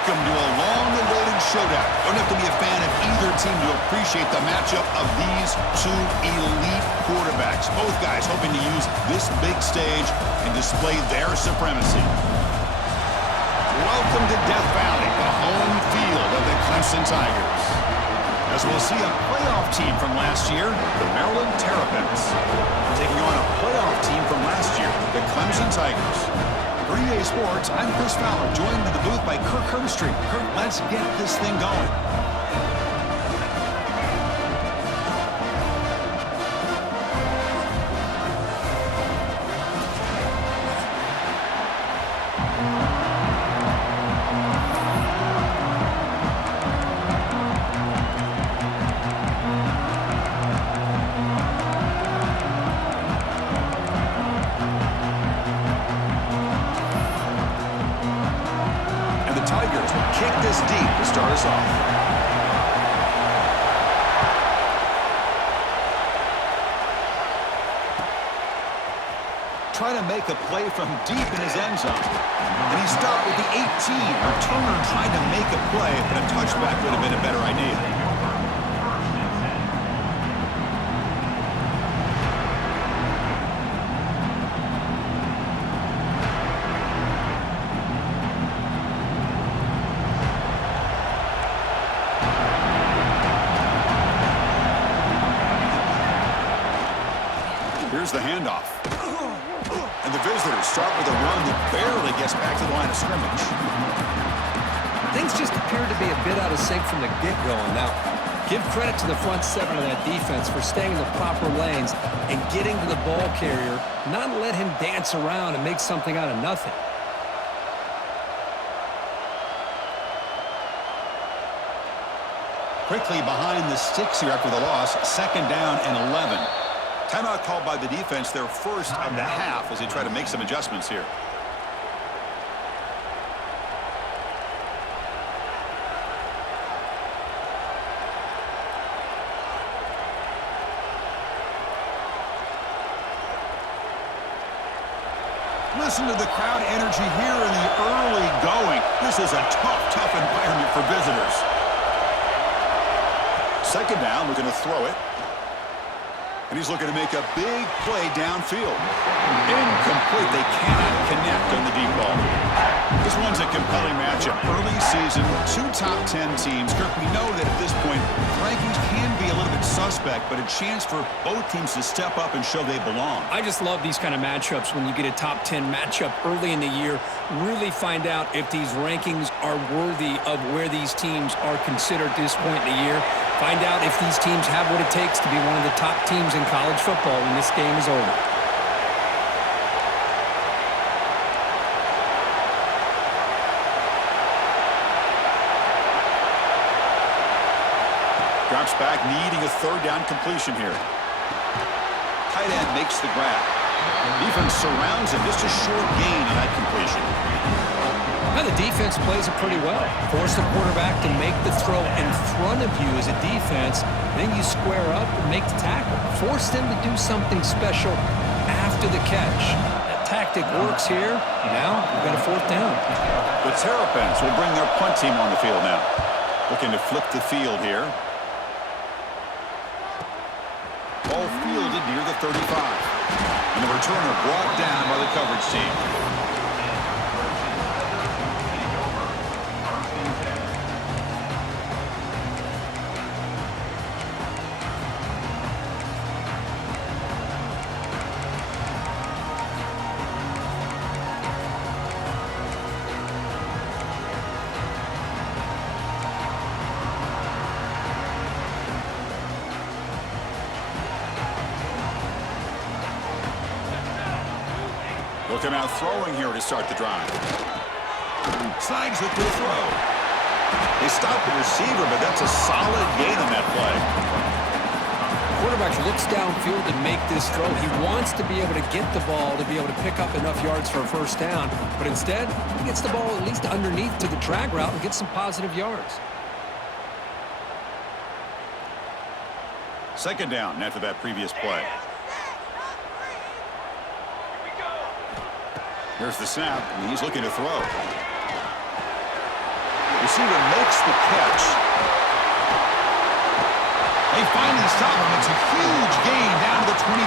Welcome to a long-awaited showdown. Don't have to be a fan of either team to appreciate the matchup of these two elite quarterbacks. Both guys hoping to use this big stage and display their supremacy. Welcome to Death Valley, the home field of the Clemson Tigers. As we'll see a playoff team from last year, the Maryland Terrapins, taking on a playoff team from last year, the Clemson Tigers. For EA Sports, I'm Chris Fowler, joined in the booth by Kirk Herbstreit. Kirk, let's get this thing going. Kick this deep to start us off. Trying to make a play from deep in his end zone. And he stopped with the 18. Returner trying to make a play, but a touchback would have been a better idea. Here's the handoff. And the visitors start with a run that barely gets back to the line of scrimmage. Things just appear to be a bit out of sync from the get-go. Now, give credit to the front seven of that defense for staying in the proper lanes and getting to the ball carrier, not let him dance around and make something out of nothing. Quickly behind the sticks here after the loss, 2nd down and 11. Timeout called by the defense, their first of the half, as they try to make some adjustments here. Listen to the crowd energy here in the early going. This is a tough environment for visitors. 2nd down, looking to throw it. And he's looking to make a big play downfield. Incomplete. They cannot connect on the deep ball. This one's a compelling matchup. Early season, 2 top 10 teams. Kirk, we know that at this point, rankings can be a little bit suspect, but a chance for both teams to step up and show they belong. I just love these kind of matchups when you get a top 10 matchup early in the year. Really find out if these rankings are worthy of where these teams are considered at this point in the year. Find out if these teams have what it takes to be one of the top teams in college football when this game is over. Drops back, needing a 3rd down completion here. Tight end makes the grab. Defense surrounds him. Just a short gain on that completion. Now the defense plays it pretty well. Force the quarterback to make the throw in front of you as a defense. Then you square up and make the tackle. Force them to do something special after the catch. That tactic works here. Now we've got a 4th down. The Terrapins will bring their punt team on the field now. Looking to flip the field here. Ball fielded near the 35. And the returner brought down by the coverage team. Looking out throwing here to start the drive. Slides with the throw. They stopped the receiver, but that's a solid gain on that play. Quarterback looks downfield to make this throw. He wants to be able to get the ball to be able to pick up enough yards for a 1st down, but instead, he gets the ball at least underneath to the drag route and gets some positive yards. 2nd down after that previous play. Here's the snap, and he's looking to throw. receiver makes the catch. They finally stop him. It's a huge gain down to the 23.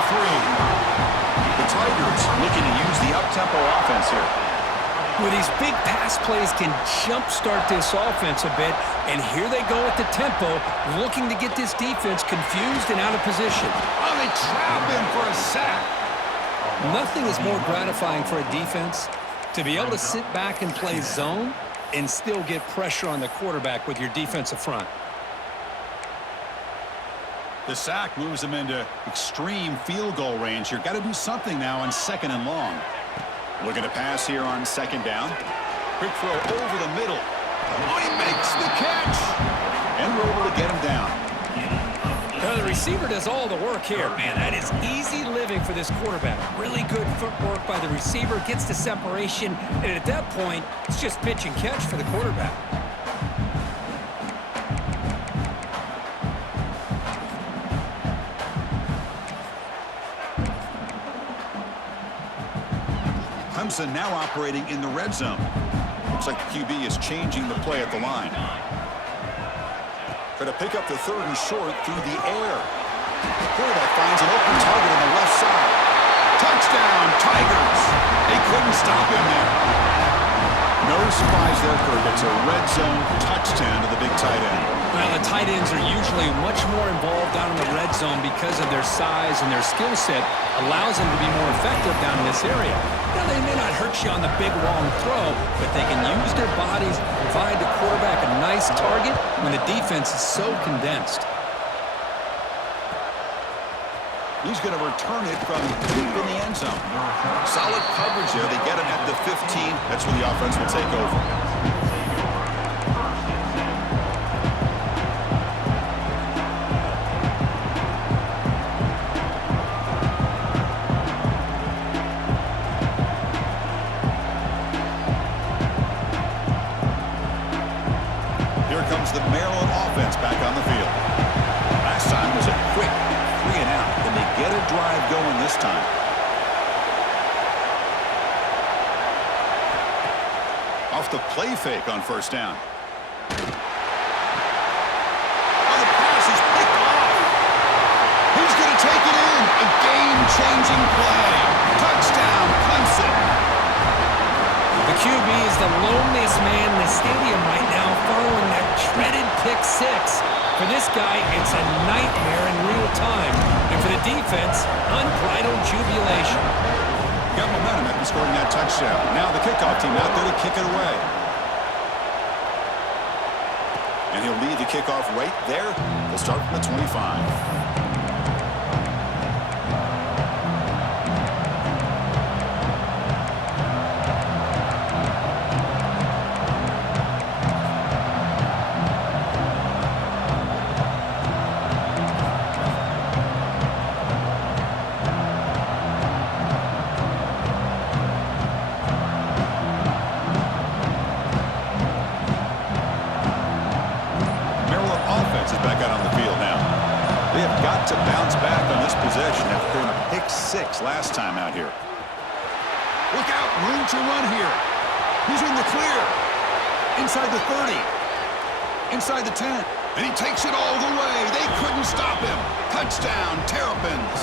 The Tigers looking to use the up-tempo offense here. Well, these big pass plays can jumpstart this offense a bit, and here they go at the tempo, looking to get this defense confused and out of position. Oh, they trap him for a sack. Nothing is more gratifying for a defense to be able to sit back and play zone and still get pressure on the quarterback with your defensive front. The sack moves them into extreme field goal range here. Got to do something now on 2nd and long. Looking to pass here on 2nd down. Quick throw over the middle. Oh, he makes the catch. And we're able to get him down. Now the receiver does all the work here. Man, that is easy living for this quarterback. Really good footwork by the receiver, gets the separation, and at that point, it's just pitch and catch for the quarterback. Clemson now operating in the red zone. Looks like the QB is changing the play at the line. Try to pick up the 3rd and short through the air. The quarterback finds an open target on the left side. Touchdown, Tigers! They couldn't stop him there. No surprise there, Kirk. It's a red zone touchdown to the big tight end. Well, the tight ends are usually much more involved down in the red zone because of their size and their skill set allows them to be more effective down in this area. Now, they may not hurt you on the big, long throw, but they can use their bodies, provide the quarterback a nice target when the defense is so condensed. He's going to return it from deep in the end zone. Solid coverage there. They get him at the 15. That's where the offense will take over. Here comes the Maryland offense back on the field. Last time was a quick 3 and out. Can they get a drive going this time? Off the play fake on 1st down. Oh, the pass is picked off. He's going to take it in. A game-changing play. Touchdown, Clemson. The QB is the loneliest man in the stadium right now following that dreaded pick 6. For this guy, it's a nightmare in real time. And for the defense, unbridled jubilation. Got momentum after scoring that touchdown. Now the kickoff team out there to kick it away. And he'll lead the kickoff right there. They'll start from the 25. To bounce back on this possession after throwing a pick 6 last time out here. Look out, room to run here. He's in the clear. Inside the 30. Inside the 10. And he takes it all the way. They couldn't stop him. Touchdown, Terrapins.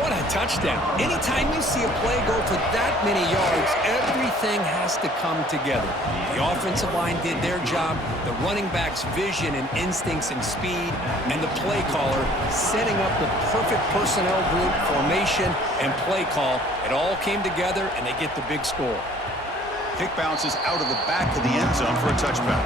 What a touchdown. Anytime you see a play go for that many yards, everything has to come together. The offensive line did their job, the running back's vision and instincts and speed, and the play caller setting up the perfect personnel group, formation, and play call. It all came together, and they get the big score. Kick bounces out of the back of the end zone for a touchback.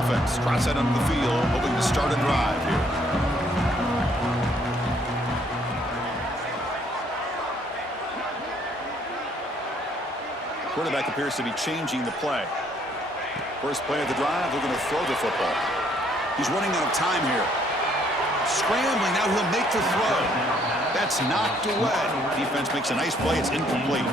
Offense trots that onto the field, hoping to start a drive here. Quarterback appears to be changing the play. First play of the drive, they're going to throw the football. He's running out of time here. Scrambling, now he'll make the throw. That's knocked away. Defense makes a nice play. It's incomplete.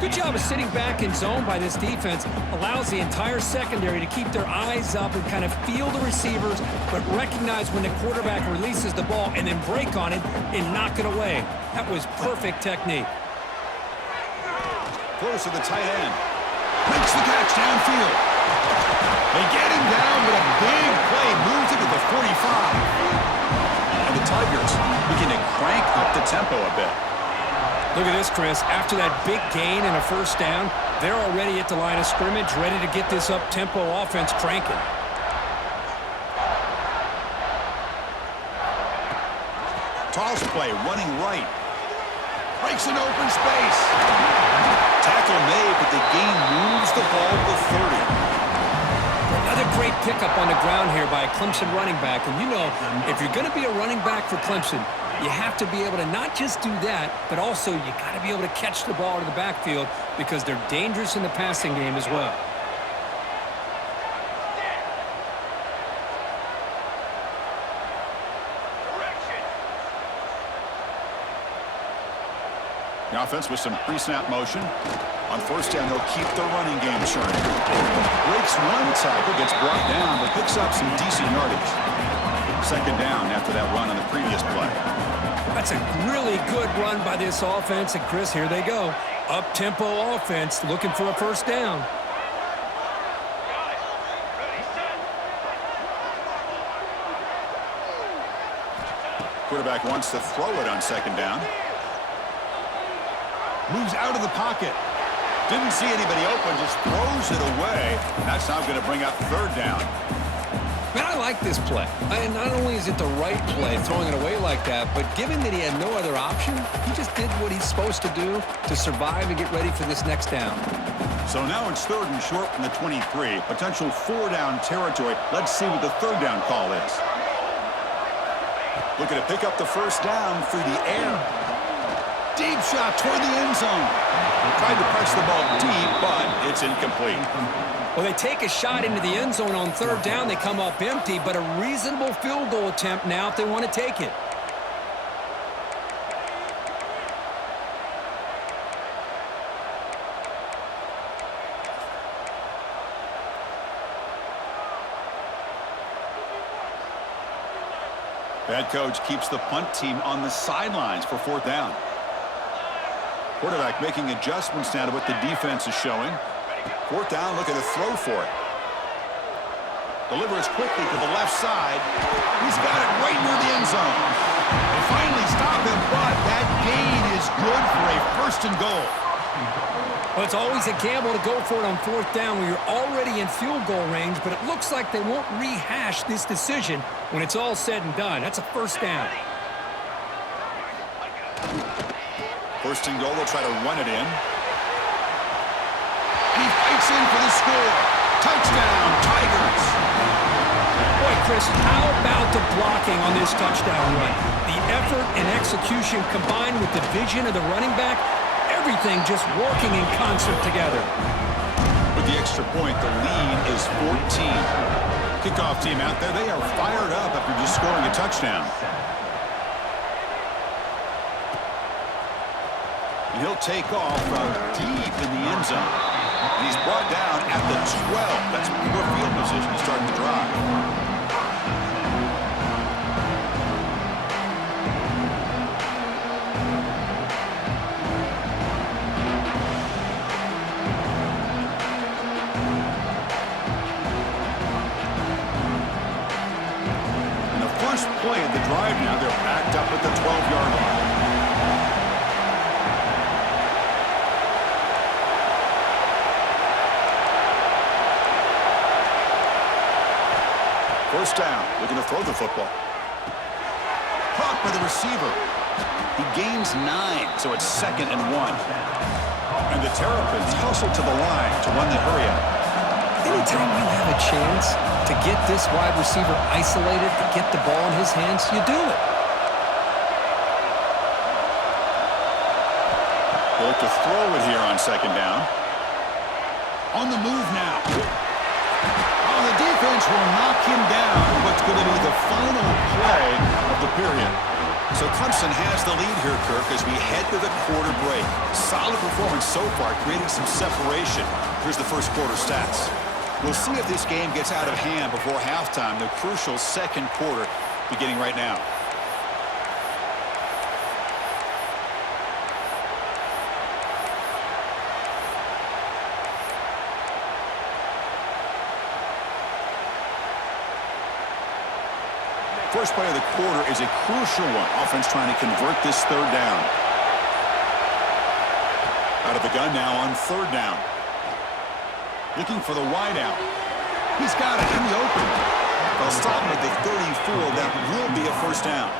Good job of sitting back in zone by this defense. Allows the entire secondary to keep their eyes up and kind of feel the receivers, but recognize when the quarterback releases the ball and then break on it and knock it away. That was perfect technique. Close to the tight end. Makes the catch downfield. They get him down, but a big play moves it to the 45. And the Tigers begin to crank up the tempo a bit. Look at this, Chris. After that big gain and a first down, they're already at the line of scrimmage, ready to get this up-tempo offense cranking. Toss play, running right. Breaks an open space. Tackle made, but the gain moves the ball to 30. Another great pickup on the ground here by a Clemson running back. And you know, if you're going to be a running back for Clemson, you have to be able to not just do that, but also you got to be able to catch the ball to the backfield because they're dangerous in the passing game as well. The offense with some pre-snap motion. On first down, they'll keep the running game churning. Breaks one tackle, gets brought down, but picks up some decent yardage. Second down after that run on the previous play. That's a really good run by this offense. And, Chris, here they go. Up-tempo offense looking for a first down. Quarterback wants to throw it on second down. Moves out of the pocket. Didn't see anybody open, just throws it away. That's now going to bring up third down. Man, I like this play. And not only is it the right play, throwing it away like that, but given that he had no other option, he just did what he's supposed to do to survive and get ready for this next down. So now it's third and short from the 23. Potential four-down territory. Let's see what the third down call is. Looking to pick up the first down through the air. Deep shot toward the end zone. Tried to press the ball deep, but it's incomplete. Well, they take a shot into the end zone on third down. They come up empty, but a reasonable field goal attempt now if they want to take it. The head coach keeps the punt team on the sidelines for fourth down. Quarterback making adjustments now to what the defense is showing. Fourth down, looking to throw for it. Delivers quickly to the left side. He's got it right near the end zone. They finally stop him, but that gain is good for a first and goal. Well, it's always a gamble to go for it on fourth down when you're already in field goal range, but it looks like they won't rehash this decision when it's all said and done. That's a first down. First and goal, they'll try to run it in. And he fights in for the score. Touchdown, Tigers. Boy, Chris, how about the blocking on this touchdown run? The effort and execution combined with the vision of the running back, everything just working in concert together. With the extra point, the lead is 14. Kickoff team out there, they are fired up after just scoring a touchdown. And he'll take off from deep in the end zone. And he's brought down at the 12. That's poor field position to start the drive. Play at the drive now. They're backed up at the 12-yard line. First down. Looking to throw the football. Caught by the receiver. He gains 9, so it's 2nd and 1. And the Terrapins hustle to the line to run the hurry up. Anytime you have a chance to get this wide receiver isolated, to get the ball in his hands, you do it. They look to throw it here on second down. On the move now. Oh, the defense will knock him down. What's going to be the final play of the period. So Clemson has the lead here, Kirk, as we head to the quarter break. Solid performance so far, creating some separation. Here's the first quarter stats. We'll see if this game gets out of hand before halftime, the crucial second quarter beginning right now. First play of the quarter is a crucial one. Offense trying to convert this third down. Out of the gun now on third down. Looking for the wide out. He's got it in the open. They'll stop him at the 34. That will be a first down.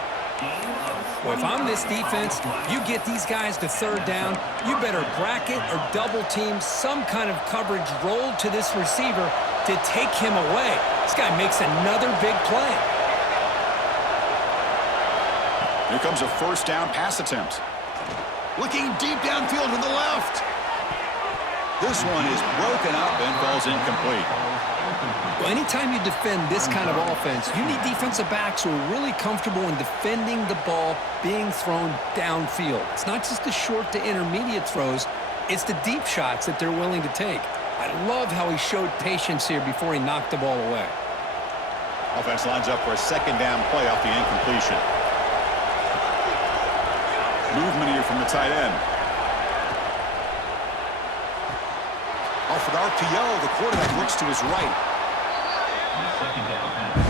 Well, if I'm this defense, you get these guys to third down, you better bracket or double team some kind of coverage rolled to this receiver to take him away. This guy makes another big play. Here comes a first down pass attempt. Looking deep downfield to the left. This one is broken up and falls incomplete. Well, anytime you defend this kind of offense, you need defensive backs who are really comfortable in defending the ball being thrown downfield. It's not just the short to intermediate throws, it's the deep shots that they're willing to take. I love how he showed patience here before he knocked the ball away. Offense lines up for a second down play off the incompletion. Movement here from the tight end. Off an RPO, the quarterback looks to his right. Second down pass.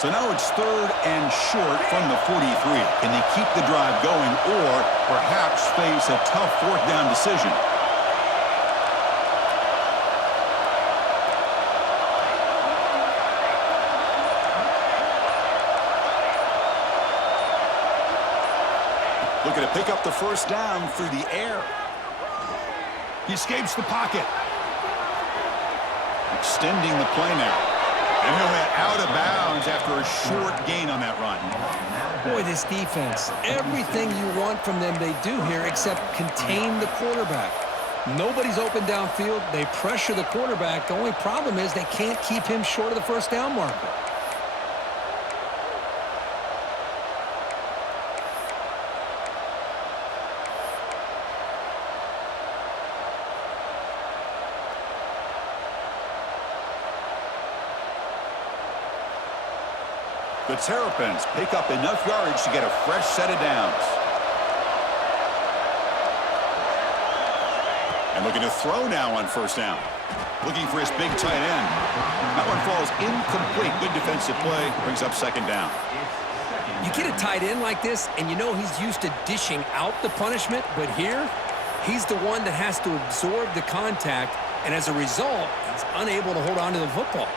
So now it's third and short from the 43. Can they keep the drive going or perhaps face a tough fourth down decision? Looking to pick up the first down through the air. He escapes the pocket. Extending the play now. And he went out of bounds after a short gain on that run. Boy, this defense, everything you want from them they do here except contain the quarterback. Nobody's open downfield. They pressure the quarterback. The only problem is they can't keep him short of the first down marker. The Terrapins pick up enough yardage to get a fresh set of downs. And looking to throw now on first down. Looking for his big tight end. That one falls incomplete. Good defensive play. Brings up second down. You get a tight end like this, and you know he's used to dishing out the punishment, but here, he's the one that has to absorb the contact, and as a result, he's unable to hold on to the football.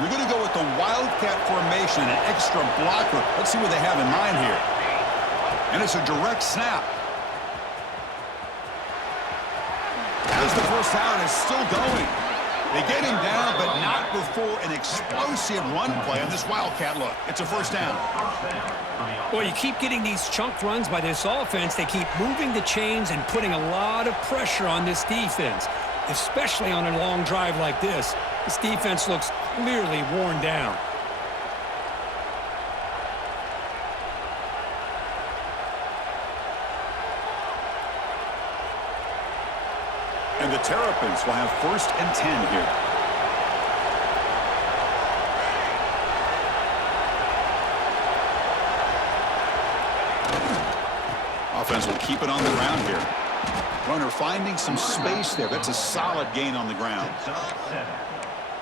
We're going to go with the Wildcat formation, an extra blocker. Let's see what they have in mind here. And it's a direct snap. As the first down is still going. They get him down, but not before an explosive run play on this Wildcat look. It's a first down. Well, you keep getting these chunk runs by this offense. They keep moving the chains and putting a lot of pressure on this defense, especially on a long drive like this. This defense looks clearly worn down. And the Terrapins will have first and 10 here. Offense will keep it on the ground here. Runner finding some space there. That's a solid gain on the ground.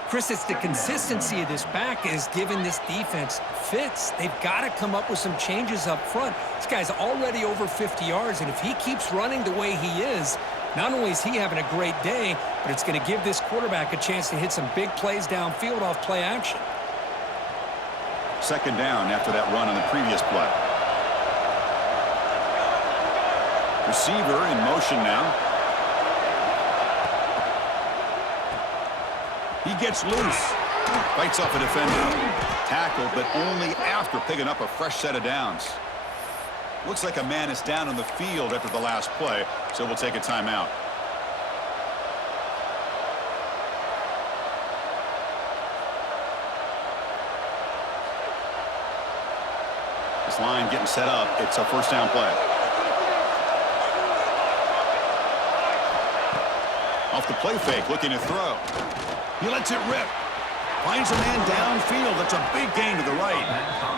Chris, it's the consistency of this back is giving this defense fits. They've got to come up with some changes up front. This guy's already over 50 yards, and if he keeps running the way he is, Not only is he having a great day, but it's going to give this quarterback a chance to hit some big plays downfield off play action. Second down after that run on the previous play. Receiver in motion now. He gets loose. Fights off a defender. Tackled, but only after picking up a fresh set of downs. Looks like a man is down on the field after the last play, so we'll take a timeout. This line getting set up. It's a first down play. Off the play fake, looking to throw. He lets it rip. Finds a man downfield. That's a big gain to the right.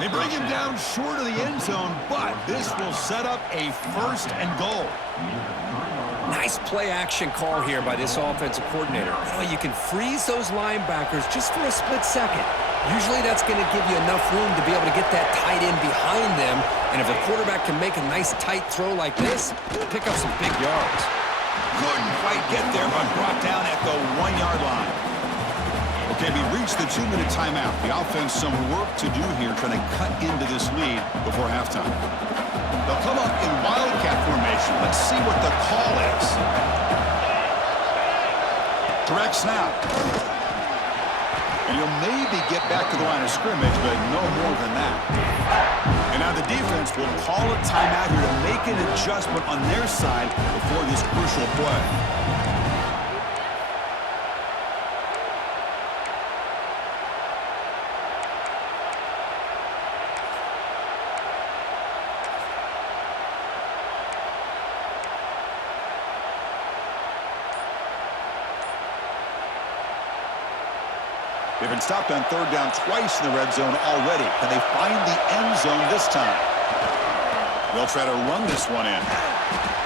They bring him down short of the end zone, but this will set up a first and goal. Nice play action call here by this offensive coordinator. You can freeze those linebackers just for a split second. Usually that's going to give you enough room to be able to get that tight end behind them. And if a quarterback can make a nice tight throw like this, pick up some big yards. Couldn't quite get there, but brought down at the 1-yard line. Okay, we reached the 2-minute timeout. The offense some work to do here, trying to cut into this lead before halftime. They'll come up in wildcat formation. Let's see what the call is. Direct snap. And he'll maybe get back to the line of scrimmage, but no more than that. And now the defense will call a timeout here to make an adjustment on their side before this crucial play. They've been stopped on third down twice in the red zone already. Can they find the end zone this time? They'll try to run this one in.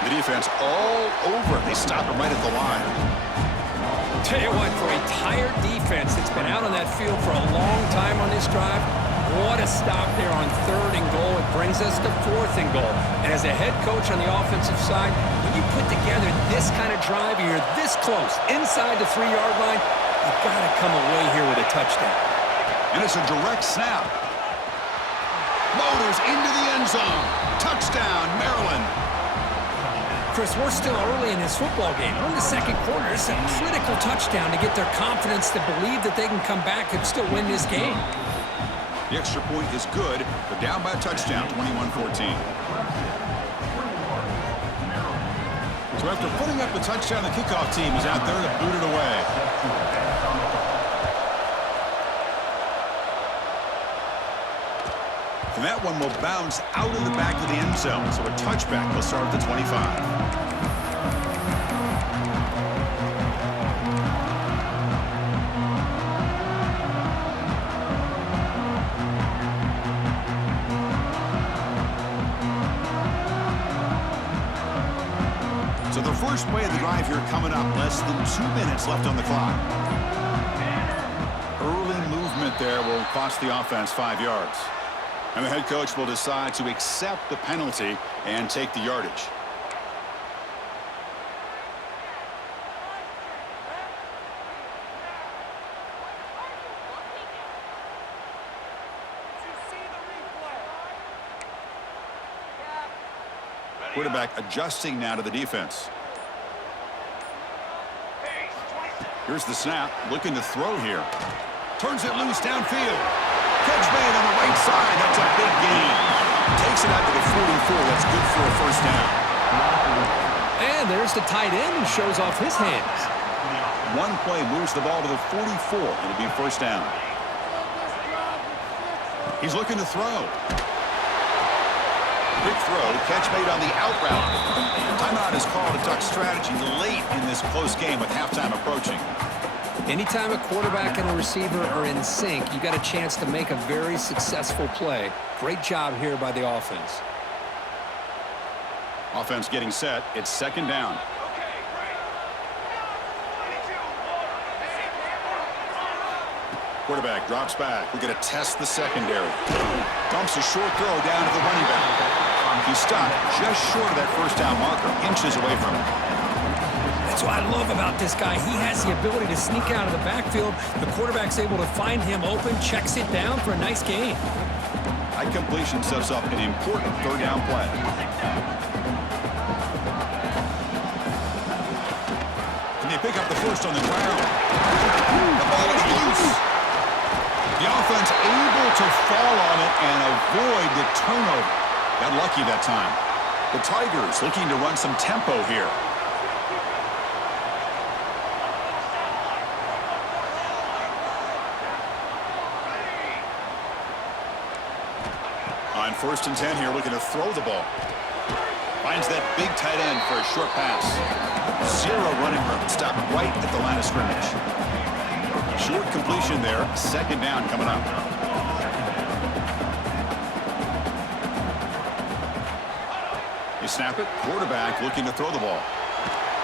The defense all over it. They stop him right at the line. Tell you what, for a tired defense that's been out on that field for a long time on this drive, what a stop there on third and goal. It brings us to fourth and goal. And as a head coach on the offensive side, when you put together this kind of drive, you're this close, inside the 3-yard line, you've got to come away here with a touchdown. And it's a direct snap. Motors into the end zone. Touchdown, Maryland. Chris, we're still early in this football game. We're in the second quarter. It's a critical touchdown to get their confidence to believe that they can come back and still win this game. The extra point is good, but down by a touchdown, 21-14. So after putting up the touchdown, the kickoff team is out there to boot it away. And that one will bounce out of the back of the end zone. So a touchback will start at the 25. So the first play of the drive here coming up. Less than 2 minutes left on the clock. Early movement there will cost the offense 5 yards. And the head coach will decide to accept the penalty and take the yardage. Quarterback adjusting now to the defense. Here's the snap, looking to throw here. Turns it loose downfield. Catch made on the right side. That's a big gain. Takes it out to the 44. That's good for a first down. And there's the tight end who shows off his hands. One play moves the ball to the 44. It'll be first down. He's looking to throw. Quick throw. Catch made on the out route. Timeout is called to duck strategy late in this close game with halftime approaching. Anytime a quarterback and a receiver are in sync, you got a chance to make a very successful play. Great job here by the offense. Offense getting set. It's second down. Quarterback drops back. We're going to test the secondary. Dumps a short throw down to the running back. He stopped just short of that first down marker, inches away from it. That's what I love about this guy. He has the ability to sneak out of the backfield. The quarterback's able to find him open, checks it down for a nice gain. High completion sets up an important third down play. Can they pick up the first on the ground? The ball is loose. The offense able to fall on it and avoid the turnover. Got lucky that time. The Tigers looking to run some tempo here. On 1st and 10 here, looking to throw the ball. Finds that big tight end for a short pass. Zero running room. Stopped right at the line of scrimmage. Short completion there. 2nd down coming up. They snap it. Quarterback looking to throw the ball.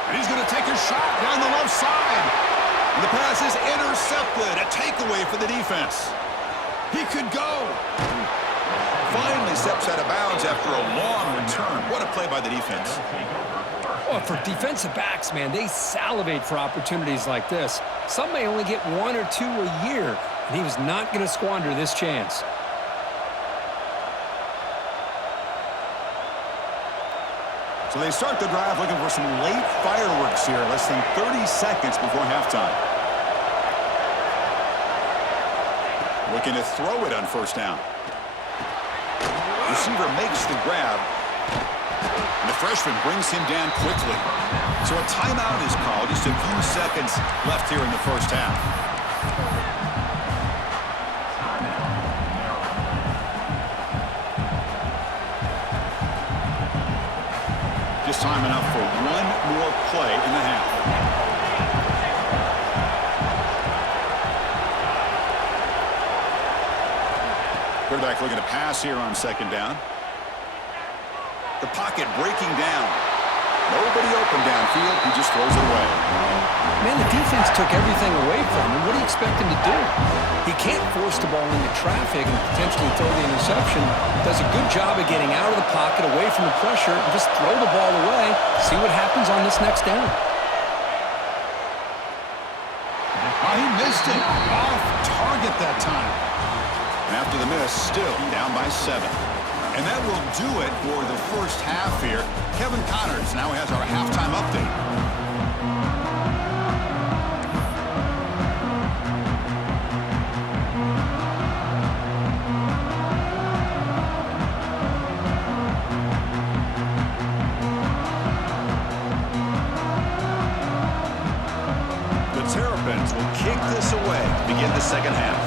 And he's going to take a shot down the left side. And the pass is intercepted. A takeaway for the defense. He could go. Finally steps out of bounds after a long return. What a play by the defense. Oh, for defensive backs, man, they salivate for opportunities like this. Some may only get 1 or 2 a year, and he was not going to squander this chance. So they start the drive looking for some late fireworks here, less than 30 seconds before halftime. Looking to throw it on 1st down. Receiver makes the grab, and the freshman brings him down quickly. So a timeout is called. Just a few seconds left here in the 1st half. Just time enough for one more play in the half. Quarterback looking to pass here on 2nd down. The pocket breaking down. Nobody open downfield. He just throws it away. Man, the defense took everything away from him. What do you expect him to do? He can't force the ball into traffic and potentially throw the interception. Does a good job of getting out of the pocket, away from the pressure, and just throw the ball away. See what happens on this next down. Oh, he missed it. Off target that time. After the miss, still down by 7. And that will do it for the 1st half here. Kevin Connors now has our halftime update. The Terrapins will kick this away to begin the 2nd half.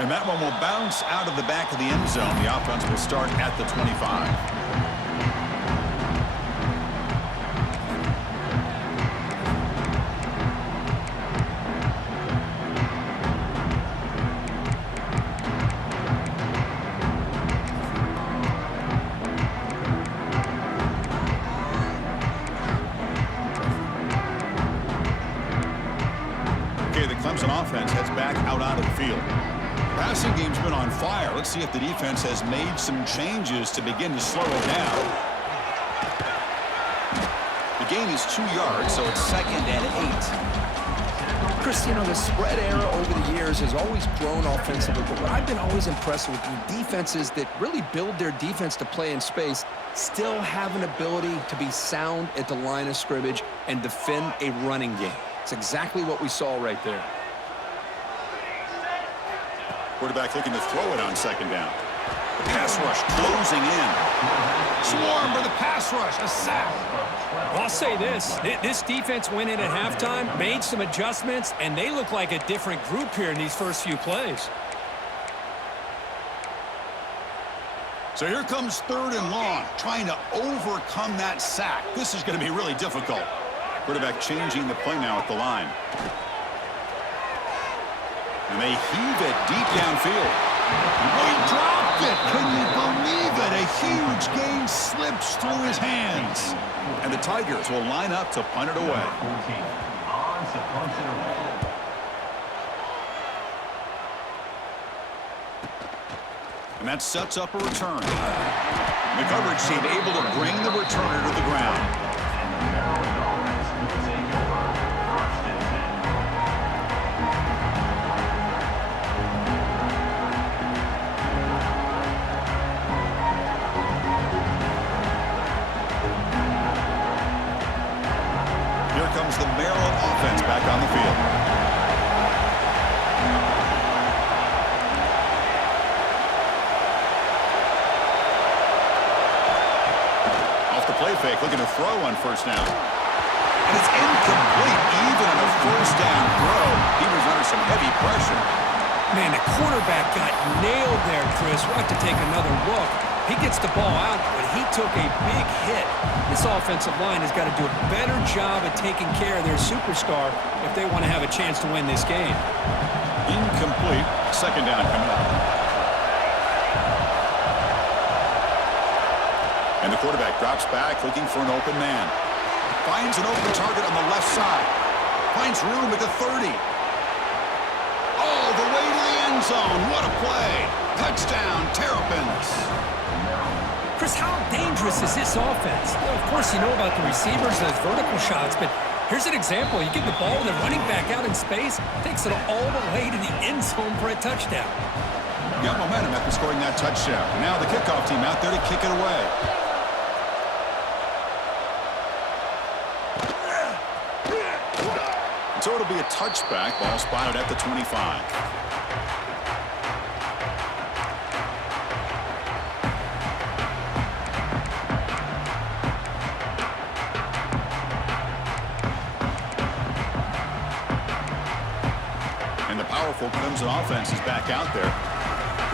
And that one will bounce out of the back of the end zone. The offense will start at the 25. Okay, the Clemson offense heads back out onto the field. Passing game's been on fire. Let's see if the defense has made some changes to begin to slow it down. The gain is 2 yards, so it's 2nd and 8. Chris, you know, the spread era over the years has always grown offensively, but what I've been always impressed with defenses that really build their defense to play in space still have an ability to be sound at the line of scrimmage and defend a running game. It's exactly what we saw right there. Quarterback looking to throw it on 2nd down. The pass rush closing in. Swarm for the pass rush. A sack. Well, I'll say this defense went in at halftime, made some adjustments, and they look like a different group here in these first few plays. So here comes 3rd and long, trying to overcome that sack. This is going to be really difficult. Quarterback changing the play now at the line. And they heave it deep downfield. Oh, he dropped it. Can you believe it? A huge gain slips through his hands. And the Tigers will line up to punt it away. On to punt it away. And that sets up a return. The coverage seemed able to bring the returner to the ground. Here comes the Maryland offense back on the field. Play fake, looking to throw on first down. And it's incomplete, even on a first down throw. He was under some heavy pressure. Man, the quarterback got nailed there, Chris. We'll have to take another look. He gets the ball out, but he took a big hit. This offensive line has got to do a better job at taking care of their superstar if they want to have a chance to win this game. Incomplete. Second down coming up. And the quarterback drops back, looking for an open man. Finds an open target on the left side. Finds room at the 30. All the way to the end zone. What a play. Touchdown, Terrapins. Chris, how dangerous is this offense? Well, of course, you know about the receivers, those vertical shots, but here's an example. You get the ball and the running back out in space, takes it all the way to the end zone for a touchdown. Got momentum after scoring that touchdown. Now the kickoff team out there to kick it away. So it'll be a touchback. Ball spotted at the 25. And the powerful Clemson offense is back out there.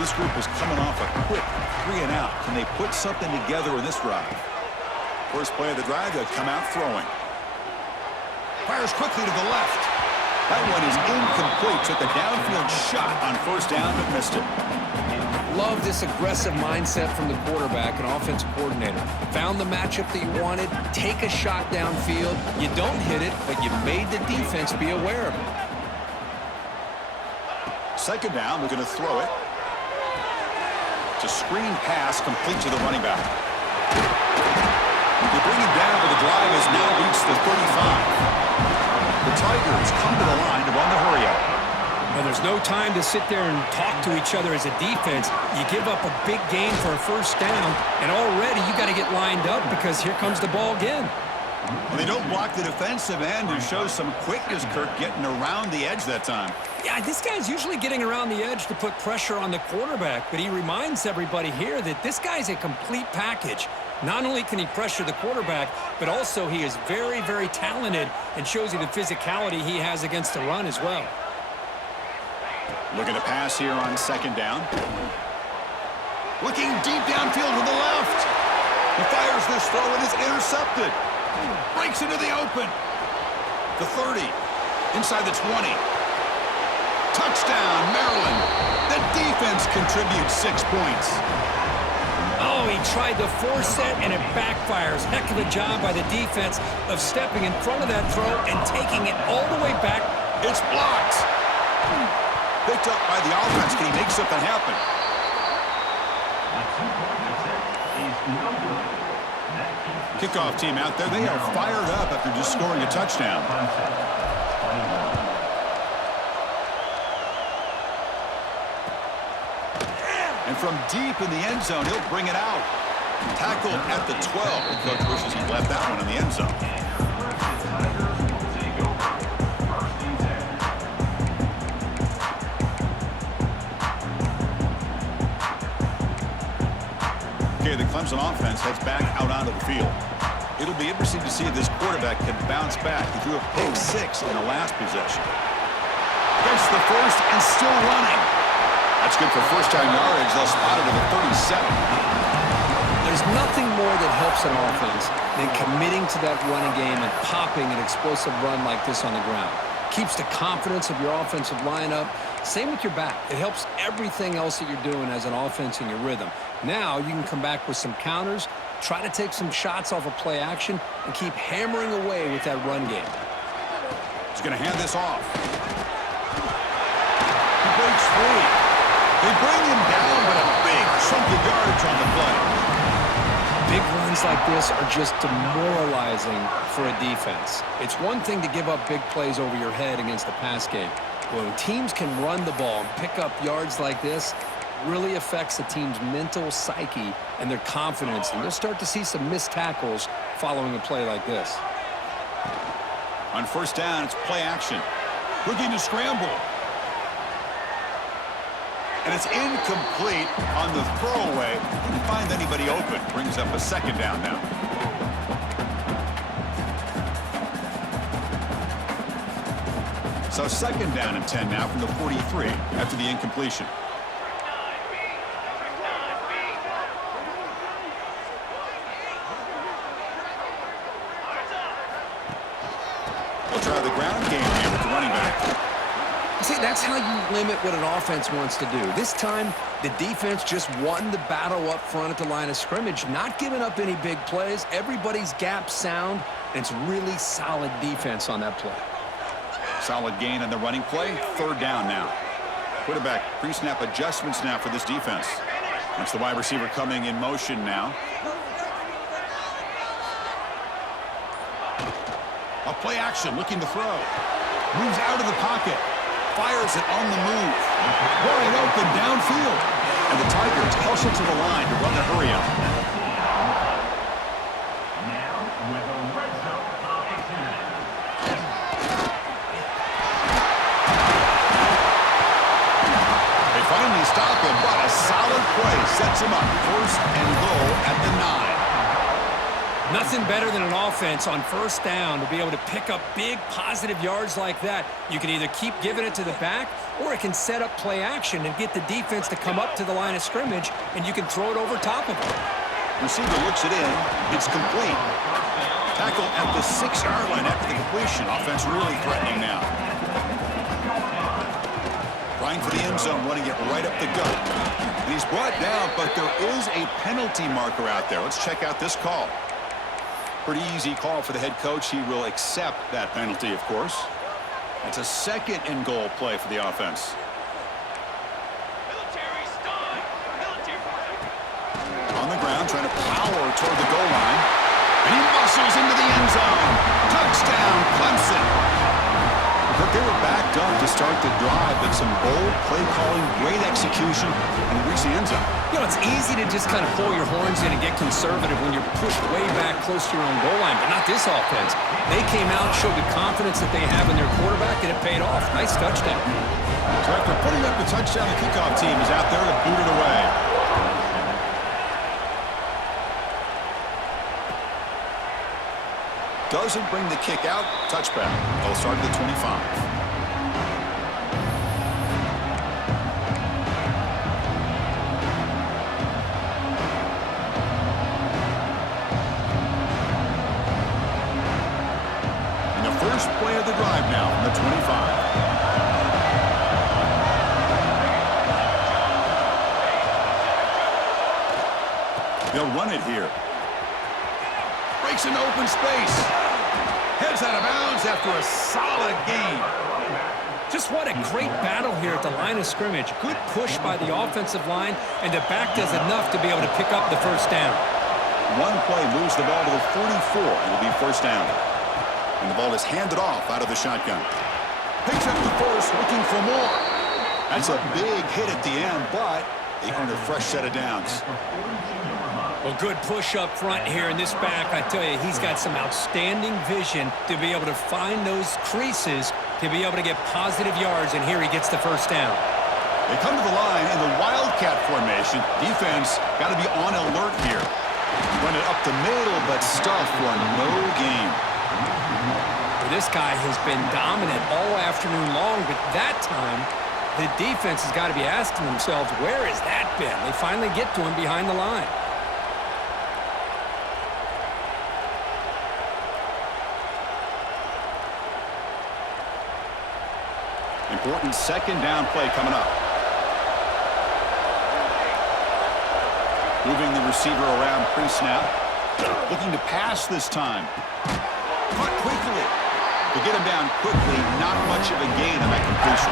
This group is coming off a quick 3 and out. Can they put something together in this drive? First play of the drive, they'll come out throwing. Fires quickly to the left. That one is incomplete. Took a downfield shot on first down, but missed it. Love this aggressive mindset from the quarterback and offensive coordinator. Found the matchup that you wanted. Take a shot downfield. You don't hit it, but you made the defense be aware of it. Second down, we're going to throw it. It's a screen pass complete to the running back. They bring him down, but the drive has now reached the 35. The Tigers come to the line to run the hurry-up. Well, there's no time to sit there and talk to each other as a defense. You give up a big gain for a first down, and already you got to get lined up because here comes the ball again. Well, they don't block the defensive end and show some quickness, Kirk, getting around the edge that time. Yeah, this guy's usually getting around the edge to put pressure on the quarterback, but he reminds everybody here that this guy's a complete package. Not only can he pressure the quarterback, but also he is very, very talented and shows you the physicality he has against the run as well. Looking to pass here on second down. Looking deep downfield to the left. He fires this throw and is intercepted. Breaks into the open. The 30. Inside the 20. Touchdown, Maryland. The defense contributes 6 points. Oh, he tried to force it, and it backfires. Heck of a job by the defense of stepping in front of that throw and taking it all the way back. It's blocked. Picked up by the offense. Can he make something happen? Kickoff team out there. They are fired up after just scoring a touchdown. And from deep in the end zone, he'll bring it out. Tackled at the 12. The coach wishes he left that one in the end zone. Okay, the Clemson offense heads back out onto the field. It'll be interesting to see if this quarterback can bounce back. He threw a pick 6 in the last possession. Gets the first and still running. That's good for first-time yardage. They'll spot it at the 37. There's nothing more that helps an offense than committing to that running game and popping an explosive run like this on the ground. Keeps the confidence of your offensive lineup. Same with your back. It helps everything else that you're doing as an offense in your rhythm. Now you can come back with some counters, try to take some shots off of play action, and keep hammering away with that run game. He's going to hand this off. He breaks free. They bring him down, but a big Big runs like this are just demoralizing for a defense. It's one thing to give up big plays over your head against the pass game. When teams can run the ball and pick up yards like this, it really affects the team's mental psyche and their confidence, and you'll start to see some missed tackles following a play like this. On first down, it's play action. Looking to scramble. And it's incomplete on the throwaway. Didn't find anybody open. Brings up a second down now. So second down and 10 now from the 43 after the incompletion. We'll try the ground game here with the running back. See, that's how you limit what an offense wants to do. This time, the defense just won the battle up front at the line of scrimmage, not giving up any big plays. Everybody's gap sound, and it's really solid defense on that play. Solid gain on the running play. Third down now. Quarterback pre-snap adjustments now for this defense. That's the wide receiver coming in motion now. A play action, looking to throw. Moves out of the pocket. Fires it on the move. Wide open downfield. And the Tigers hustle to the line to run the hurry up. Now with a red zone opportunity. They finally stop him, but a solid play sets him up. First and goal at the 9. Nothing better than an offense on first down to be able to pick up big positive yards like that. You can either keep giving it to the back, or it can set up play action and get the defense to come up to the line of scrimmage, and you can throw it over top of them. Receiver looks it in. It's complete. Tackle at the 6-yard line after the completion. Offense really threatening now. Trying for the end zone, running it right up the gut. And he's brought down, but there is a penalty marker out there. Let's check out this call. Pretty easy call for the head coach. He will accept that penalty, of course. It's a second and goal play for the offense. On the ground, trying to power toward the goal line. And he muscles into the end zone. Touchdown, Clemson. But they were backed up to start the drive, but some bold play calling, great execution, and reach the end zone. You know, it's easy to just kind of pull your horns in and get conservative when you're pushed way back close to your own goal line, but not this offense. They came out, showed the confidence that they have in their quarterback, and it paid off. Nice touchdown. So after putting up the touchdown, the kickoff team is out there to boot it away. Doesn't bring the kick out. Touchback. They'll start at the 25. First play of the drive now from the 25. They'll run it here. Breaks into open space. Heads out of bounds after a solid gain. Just what a great battle here at the line of scrimmage. Good push by the offensive line, and the back does enough to be able to pick up the first down. One play moves the ball to the 44. It'll be first down. And the ball is handed off out of the shotgun. Picks up the first, looking for more. That's a big hit at the end, but they earn a fresh set of downs. Well, good push up front here in this back. I tell you, he's got some outstanding vision to be able to find those creases, to be able to get positive yards, and here he gets the first down. They come to the line in the Wildcat formation. Defense got to be on alert here. Run it up the middle, but stuff for no gain. This guy has been dominant all afternoon long, but that time, the defense has got to be asking themselves, where has that been? They finally get to him behind the line. Important second down play coming up. Moving the receiver around pre-snap. Looking to pass this time. Caught quickly. To get him down quickly, not much of a gain on that completion.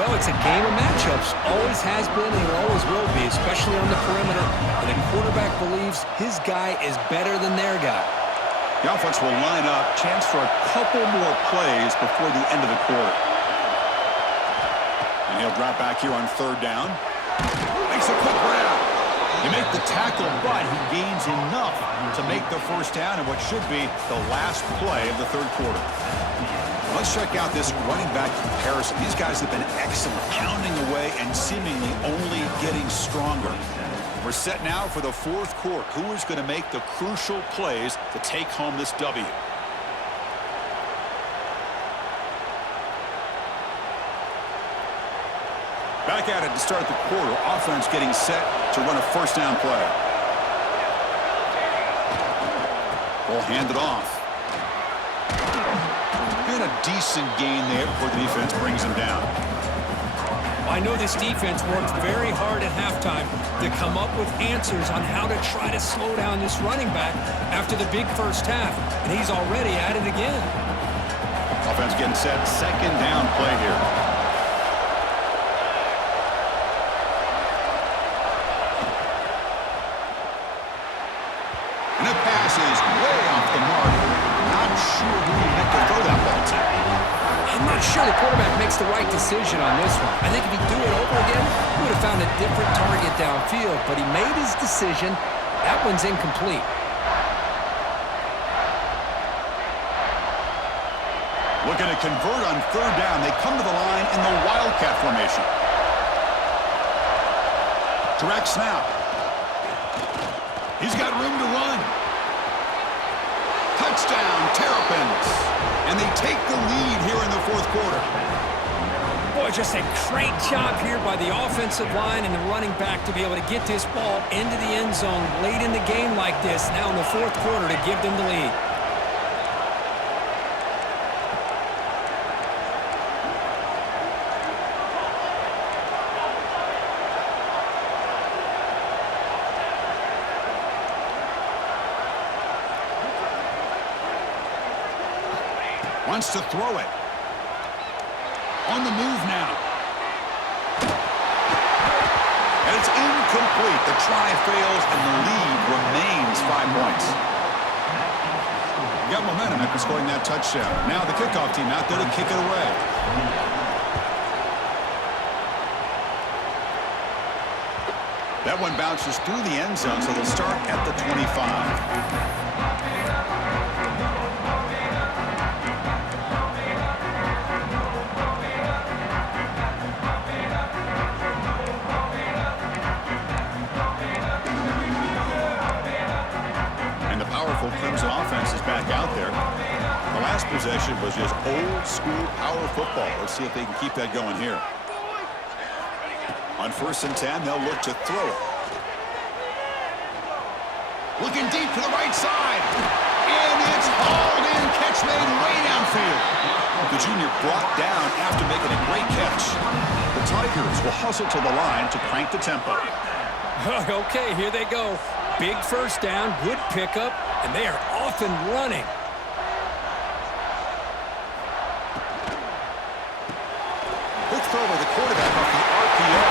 Well, it's a game of matchups. Always has been and always will be, especially on the perimeter. And the quarterback believes his guy is better than their guy. The offense will line up. Chance for a couple more plays before the end of the quarter. And he'll drop back here on third down. Makes a quick grab. You make the tackle, but he gains enough to make the first down in what should be the last play of the third quarter. Let's check out this running back comparison. These guys have been excellent, pounding away and seemingly only getting stronger. We're set now for the fourth quarter. Who is going to make the crucial plays to take home this W? Back at it to start the quarter. Offense getting set to run a first down play. Ball handed off. And a decent gain there before the defense brings him down. I know this defense worked very hard at halftime to come up with answers on how to try to slow down this running back after the big first half, and he's already at it again. Offense getting set. Second down play here. And the pass is way off the mark. Not sure who he meant to throw that ball to. I'm not sure the quarterback makes the right decision on this one. I think if he'd do it over again, he would have found a different target downfield, but he made his decision. That one's incomplete. Looking to convert on third down. They come to the line in the Wildcat formation. Direct snap. He's got room to run. Touchdown, Terrapins. And they take the lead here in the fourth quarter. Boy, just a great job here by the offensive line and the running back to be able to get this ball into the end zone late in the game like this, now in the fourth quarter, to give them the lead. Wants to throw it. On the move now. And it's incomplete. The try fails, and the lead remains 5 points. Got momentum after scoring that touchdown. Now the kickoff team out there to kick it away. That one bounces through the end zone, so they'll start at the 25. Clemson offense is back out there. The last possession was just old school power football. Let's see if they can keep that going here. On 1st and 10, they'll look to throw it. Looking deep to the right side. And it's hauled in. Catch made way downfield. The junior brought down after making a great catch. The Tigers will hustle to the line to crank the tempo. Okay, here they go. Big first down, good pickup, and they are off and running. Quick throw by the quarterback off the RPO.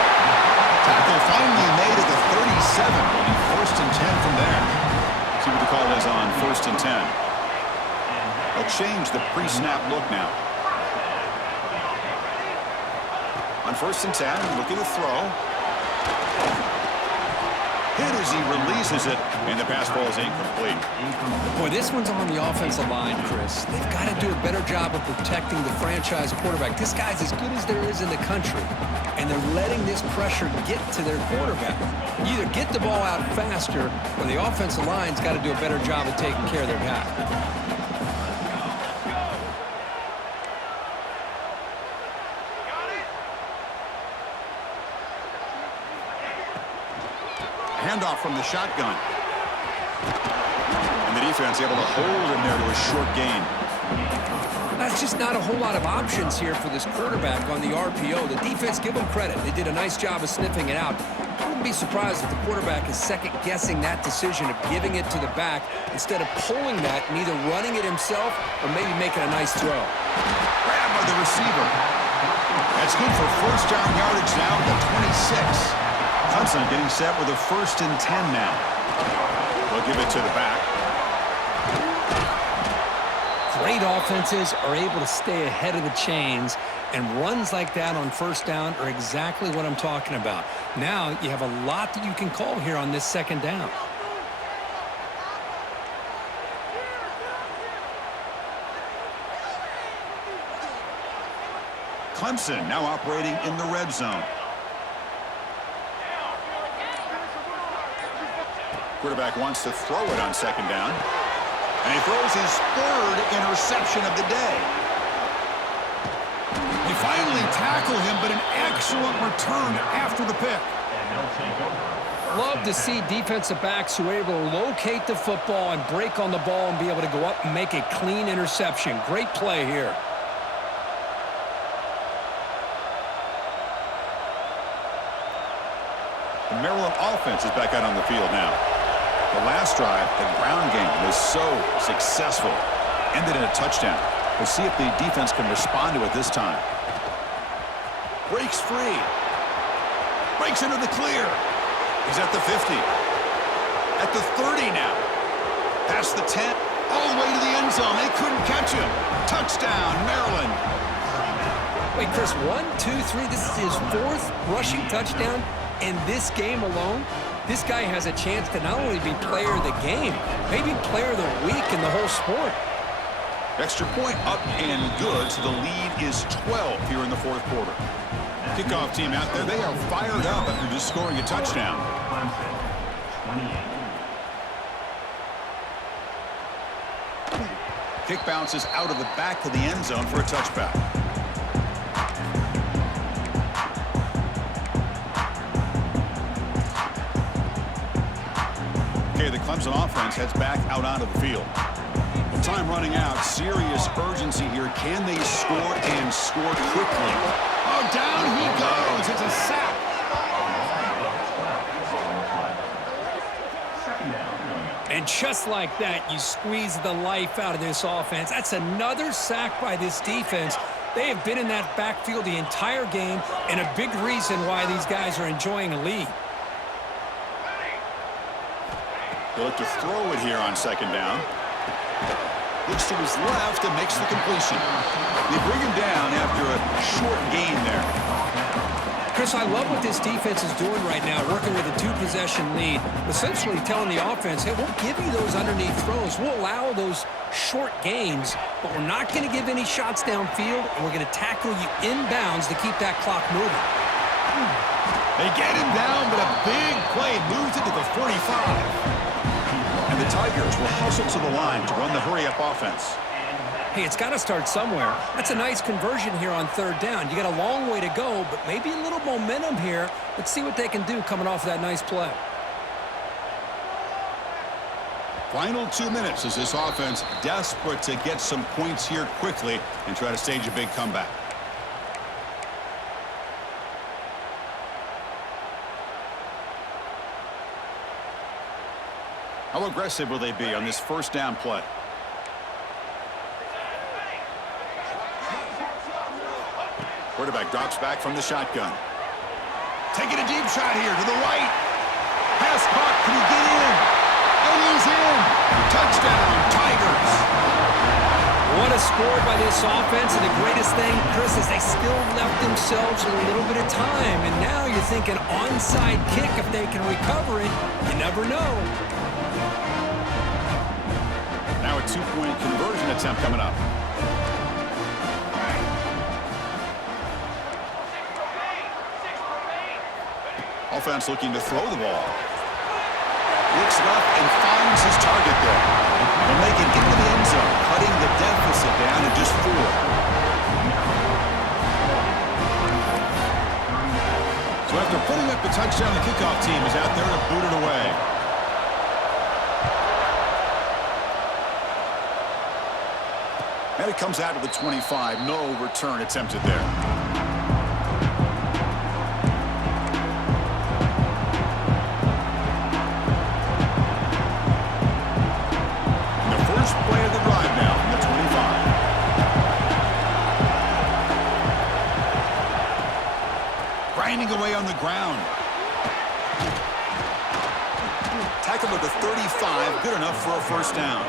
Tackle finally made at the 37. Will be 1st and 10 from there. See what the call is on 1st and 10. They'll change the pre-snap look now. On 1st and 10, looking to throw. Hit as he releases it, and the pass ball is incomplete. Boy, this one's on the offensive line, Chris. They've got to do a better job of protecting the franchise quarterback. This guy's as good as there is in the country, and they're letting this pressure get to their quarterback. Either get the ball out faster, or the offensive line's got to do a better job of taking care of their guy. Handoff from the shotgun. And the defense able to hold him there to a short gain. That's just not a whole lot of options here for this quarterback on the RPO. The defense, give them credit. They did a nice job of sniffing it out. I wouldn't be surprised if the quarterback is second-guessing that decision of giving it to the back instead of pulling that and either running it himself or maybe making a nice throw. Grab by the receiver. That's good for first down yardage now at the 26. Clemson getting set with a 1st and 10 now. They'll give it to the back. Great offenses are able to stay ahead of the chains, and runs like that on first down are exactly what I'm talking about. Now you have a lot that you can call here on this second down. Clemson now operating in the red zone. Quarterback wants to throw it on second down. And he throws his third interception of the day. They finally tackle him, but an excellent return after the pick. And they'll take over. Love to see defensive backs who are able to locate the football and break on the ball and be able to go up and make a clean interception. Great play here. The Maryland offense is back out on the field now. The last drive, the ground game was so successful. Ended in a touchdown. We'll see if the defense can respond to it this time. Breaks free. Breaks into the clear. He's at the 50. At the 30 now. Past the 10. All the way to the end zone. They couldn't catch him. Touchdown, Maryland. Wait, Chris, 1, 2, 3. This is his fourth rushing touchdown in this game alone. This guy has a chance to not only be player of the game, maybe player of the week in the whole sport. Extra point up and good, so the lead is 12 here in the fourth quarter. Kickoff team out there, they are fired up after just scoring a touchdown. Clemson, 28. Kick bounces out of the back of the end zone for a touchback. The Clemson offense heads back out onto the field. With time running out, serious urgency here. Can they score and score quickly? Oh, down he goes. It's a sack. And just like that, you squeeze the life out of this offense. That's another sack by this defense. They have been in that backfield the entire game, and a big reason why these guys are enjoying a lead. They look to throw it here on second down. Looks to his left and makes the completion. They bring him down after a short gain there. Chris, I love what this defense is doing right now, working with a two-possession lead, essentially telling the offense, hey, we'll give you those underneath throws. We'll allow those short gains, but we're not going to give any shots downfield, and we're going to tackle you inbounds to keep that clock moving. They get him down, but a big play moves it to the 45. And the Tigers will hustle to the line to run the hurry-up offense. Hey, it's got to start somewhere. That's a nice conversion here on third down. You got a long way to go, but maybe a little momentum here. Let's see what they can do coming off that nice play. Final 2 minutes as this offense desperate to get some points here quickly and try to stage a big comeback. How aggressive will they be on this first down play? Quarterback drops back from the shotgun. Taking a deep shot here to the right. Pass caught. Can he get in? And he's in. Touchdown, Tigers. What a score by this offense, and the greatest thing, Chris, is they still left themselves a little bit of time, and now you're thinking onside kick if they can recover it. You never know. Now a two-point conversion attempt coming up. Offense looking to throw the ball. Looks left and finds his target there. And they can get to the end zone, cutting the deficit down to just 4. So after putting up the touchdown, the kickoff team is out there to boot it away. And it comes out of the 25. No return attempted there. And the first play of the drive now from the 25. Grinding away on the ground. Tackled over the 35, good enough for a first down.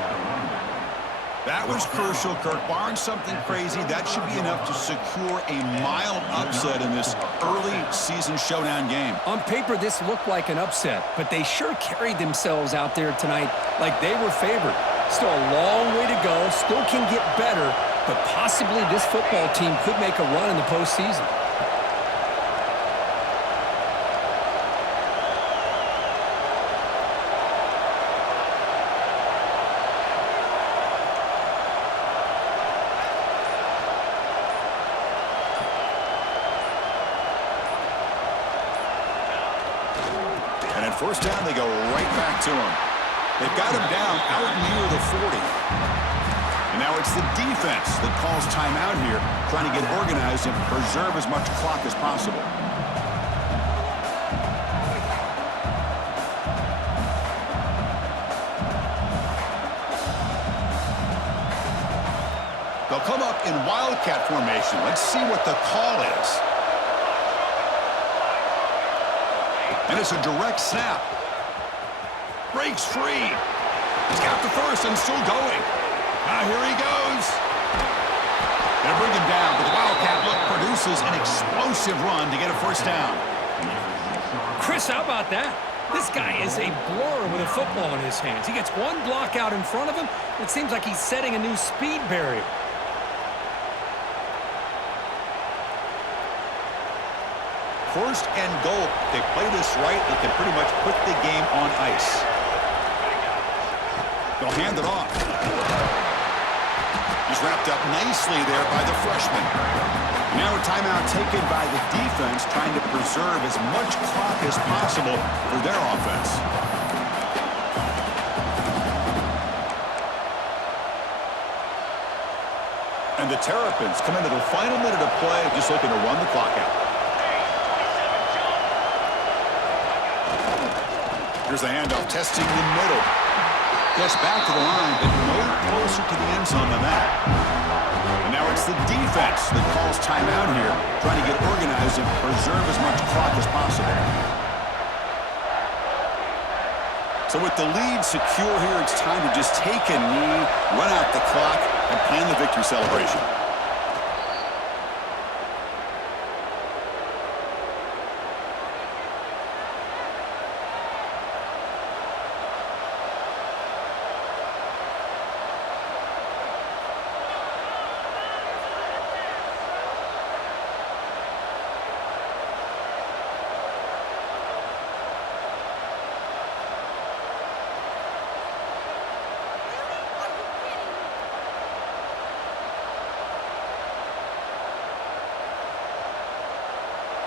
That was crucial, Kirk. Barring something crazy, that should be enough to secure a mild upset in this early season showdown game. On paper, this looked like an upset, but they sure carried themselves out there tonight like they were favored. Still a long way to go, still can get better, but possibly this football team could make a run in the postseason. And at first down, they go right back to him. They've got him down out near the 40. And now it's the defense that calls timeout here, trying to get organized and preserve as much clock as possible. They'll come up in wildcat formation. Let's see what the call is. And it's a direct snap. Breaks free. He's got the first and still going. Here he goes. They'll bring him down, but the wildcat look produces an explosive run to get a first down. Chris, how about that? This guy is a blur with a football in his hands. He gets one block out in front of him. It seems like he's setting a new speed barrier. First and goal. If they play this right, they can pretty much put the game on ice. They'll hand it off. He's wrapped up nicely there by the freshman. Now a timeout taken by the defense, trying to preserve as much clock as possible for their offense. And the Terrapins come into the final minute of play, just looking to run the clock out. Here's the handoff, testing the middle. Gets back to the line, but no closer to the end zone than that. And now it's the defense that calls timeout here, trying to get organized and preserve as much clock as possible. So with the lead secure here, it's time to just take a knee, run out the clock, and plan the victory celebration.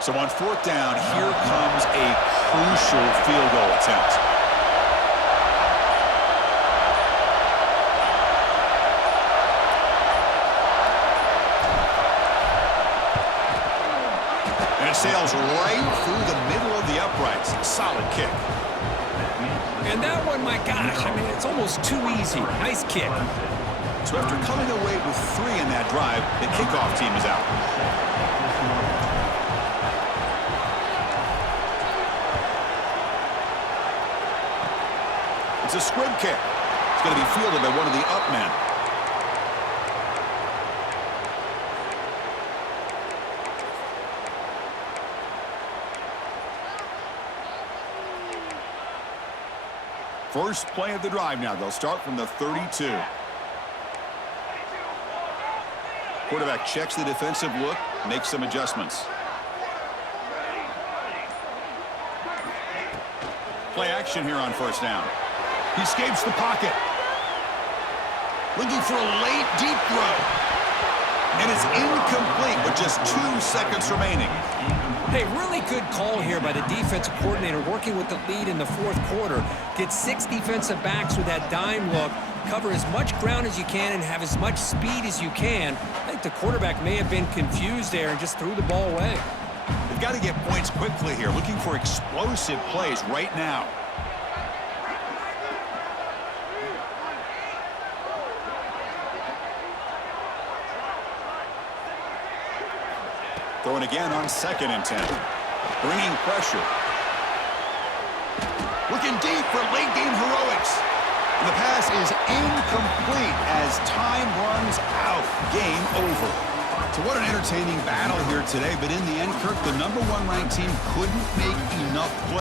So on fourth down, here comes a crucial field goal attempt. And it sails right through the middle of the uprights. Solid kick. And that one, my gosh, I mean, it's almost too easy. Nice kick. So after coming away with 3 in that drive, the kickoff team is out. It's a squib kick. It's going to be fielded by one of the up men. First play of the drive now. They'll start from the 32. Quarterback checks the defensive look, makes some adjustments. Play action here on first down. He escapes the pocket. Looking for a late, deep throw. And it's incomplete with just 2 seconds remaining. Hey, really good call here by the defensive coordinator working with the lead in the fourth quarter. Get 6 defensive backs with that dime look. Cover as much ground as you can and have as much speed as you can. I think the quarterback may have been confused there and just threw the ball away. They've got to get points quickly here. Looking for explosive plays right now. Throwing again on 2nd and 10. Bringing pressure. Looking looking deep for late-game heroics. And the pass is incomplete as time runs out. Game over. So what an entertaining battle here today. But in the end, Kirk, the #1 ranked team couldn't make enough plays.